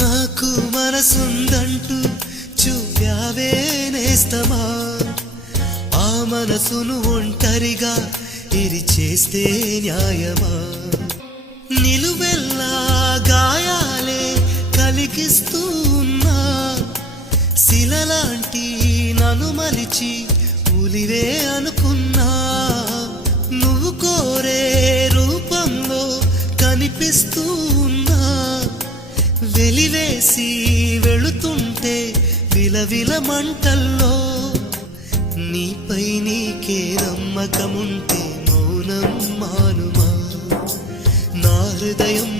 నాకు మనసుందంటూ చూపావే నేస్తమా, ఆ మనసును ఒంటరిగా ఇరిచేస్తే న్యాయమా? నిలువెల్లా గాయాలే కలిగిస్తూ ఉన్నా, శిలలాంటి నన్ను మలిచి ఉలివే అనుకున్నా, నువ్వు కోరే రూపంలో కనిపిస్తూ ఉన్నా, వెలివేసి వెళుతుంటే విలవిల మంటల్లో, నీపై నీకే నమ్మకముంటే మౌనం మానుమా, నా హృదయం